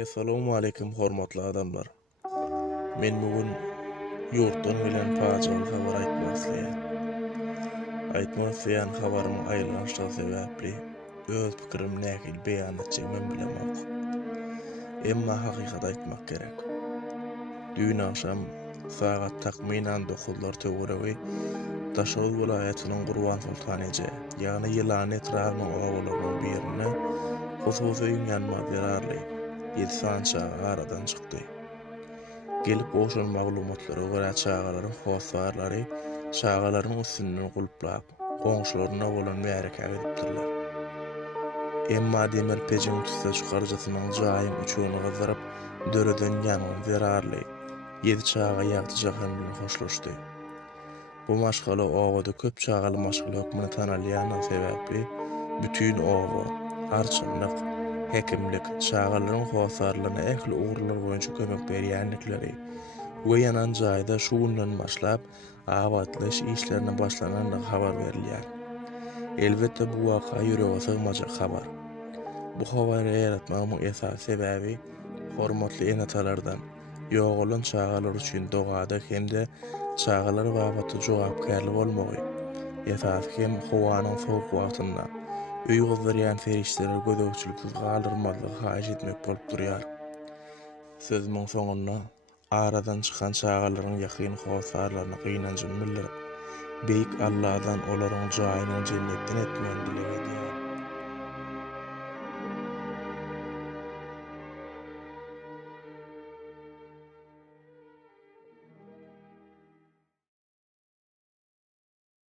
Assalamu alaikum hormatly adamlar. Men bugün ýurtdan gelen pajaly habar aýtmak isleýän habarym aýrylýar sebäpli öz pikirim nähil beýan etjegim bilemok. Emma hakykat aýtmak gerek. Dün akşam sagat takminan 9'lar töweregi Daşoguz vilayatynyň Gurban Sultanyje, ýagny ýylan etrawynyň oglarynyň birine hususy ýanma-berarly 7 sançaga aradan çykdy. Gelip oşan maglumatlary görä çağalaryň hosarlary çağalaryň üstünden gulplap, goňşularyna bolan märekäge edipdirler. Emma demel pejim tüste çykarjasynyň jaýyň üçüni gyzyryp, döreden ýanyň berarly 7 çağa ýagtyjak bilen hoşlaşdy. Bu maşgala owada köp çağaly maşgala hökmüne tanalýanyň sebäpli bütün owa, arçynlyk, hekimlik, çağalaryň hosarlaryna ähli uğurlar boýunça kömek berýänlikleri we ýanan jaýda şu günden başlap awatlaş işlerine başlananyny habar berilýär. Elbetde bu waka ýürege sygmajak habar. Bu habary ýaratmamyň esas sebäbi hormatly enatalardan ýogulan çağalar üçin dogada hemde çağalar babatda jogapkärli bolmagy, esas hem howanyň sowuk wagtynda öý gyzdyrýan ferişleri gözegçiliksiz galdyrmalygy haýyş etmek bolup durýar. Sözümiň soňunda aradan çykan çağalaryň ýakyn howsarlaryny gynanjyny bildirip, beýik Allahdan olaryň jaýyny jennetden etmegini dileýär.